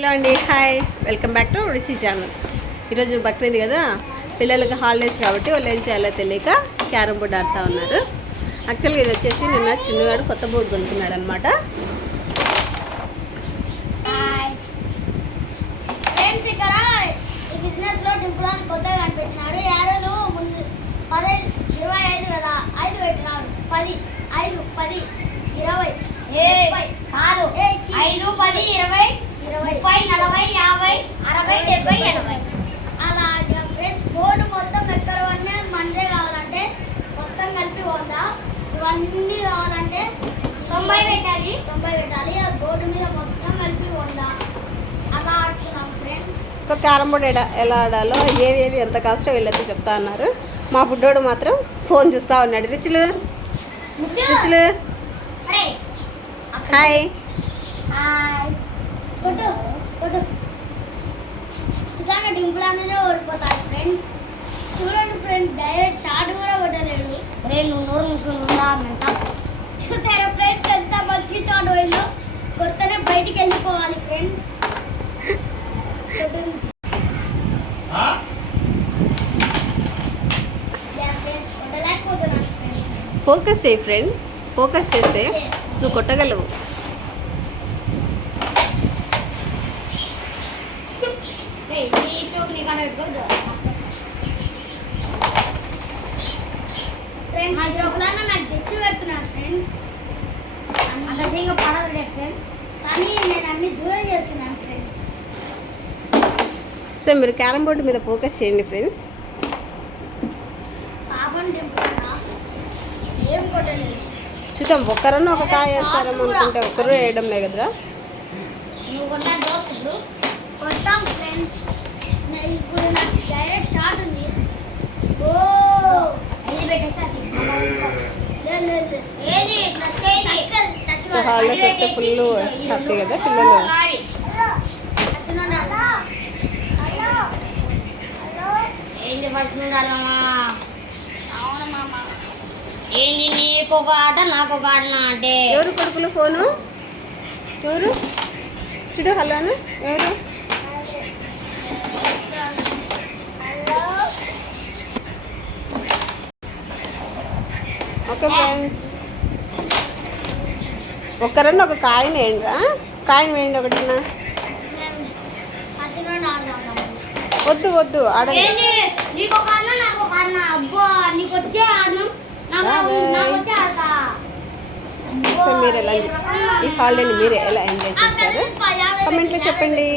Hello అండి, hi, welcome back to రుచి channel. ఈరోజు బక్రీద్ కదా, పిల్లలకి హాలిడేస్ కాబట్టి వాళ్ళు ఏం చేయాలో తెలియక క్యారమ్ బోర్డ్ ఆడుతూ ఉన్నారు. యాక్చువల్గా ఇది వచ్చేసి నిన్న చిన్నవాడు కొత్త బోర్డు కొనుక్కున్నాడు అనమాట. ఇక్కడ ఈ బిజినెస్లో డింపులాన్ని కొత్తగా కనిపెట్టినాడు. యారోలు ముందు 15, 25 కదా, 5 పెట్టినాడు. 10, 5, 10, 20, 30 కాదు, 5, 10, 20, 30, 40, 50, 60, 70, 80 అలా ఫ్రెండ్స్. బోర్డు మొత్తం ఎక్కడవన్నీ మనదే కావాలంటే మొత్తం కలిపి 100, ఇవన్నీ కావాలంటే 90 పెట్టాలి. 90 పెట్టాలి. ఆ బోర్డు మీద మొత్తం కలిపి 100 అలా ఆడుతున్నాం ఫ్రెండ్స్. సో క్యారమ్ బోర్డ్ ఎలా ఆడాలో, ఏవేవి ఎంత కాస్టో వీళ్ళైతే చెప్తా అన్నారు. మా బుడ్డోడు మాత్రం ఫోన్ చూస్తూ ఉన్నాడు. రిచులు హాయ్. చికెన్ డింపులానే ఓడిపోతాడు ఫ్రెండ్స్. చూడండి ఫ్రెండ్స్, డైరెక్ట్ షాట్ కూడా కొట్టలేడు. నువ్వు నోరు మూసుకొని ఉన్నామంట. చూసారా ఫ్రెండ్స్ ఎంత మంచి షాట్ పోయిందో. కొడితేనే బయటికి వెళ్ళిపోవాలి ఫ్రెండ్స్. ఫోకస్ చేయి ఫ్రెండ్, ఫోకస్ చేస్తే నువ్వు కొట్టగలవు. నాకు తెచ్చి పెడుతున్నాను ఫ్రెండ్స్. ఇంకా పడదులే ఫ్రెండ్స్, కానీ నేను అన్ని దూరం చేస్తున్నాను ఫ్రెండ్స్. సో మీరు క్యారమ్ బోర్డు మీద ఫోకస్ చేయండి ఫ్రెండ్స్. పాపం డింపులా ఏం కొట్టలేదు. చూద్దాం, ఒక్కరన్నా ఒక కాయ వేస్తారేమో అనుకుంటే ఒక్కరు వేయడం లేదు కదరా. నువ్వు కొన్న దోస్తులు కొట్టాం ఫ్రెండ్స్. ఇప్పుడు నాకు డైరెక్ట్ షాట్ ఉంది. ఓ వెళ్ళి పెట్టేసారి సో హాలిడేస్ వస్తే ఫుల్ హ్యాపీ కదా పిల్లలు. ఏంది నీకు ఒక ఆట నాకు ఒక ఆట అంటే ఎవరు కొడుకులు ఫోను? ఎవరు చూడు, హలోను ఎవరు? ఓకే ఫ్రెండ్స్, ఒక్కరన్నా ఒక కాయిన్ వేయండిరా. కాయిన్ వేయండి ఒకటిన్నా. వద్దు వద్దు ఆడండి. నీకు ఒక ఆట నాకు ఒక ఆట. అబ్బో నీకు వచ్చే ఆడను నాకు వచ్చే ఆట. సో మీరు ఎలా, ఈ హాలిడేని మీరు ఎలా ఎంజాయ్ చేస్తారు కమెంట్లో చెప్పండి.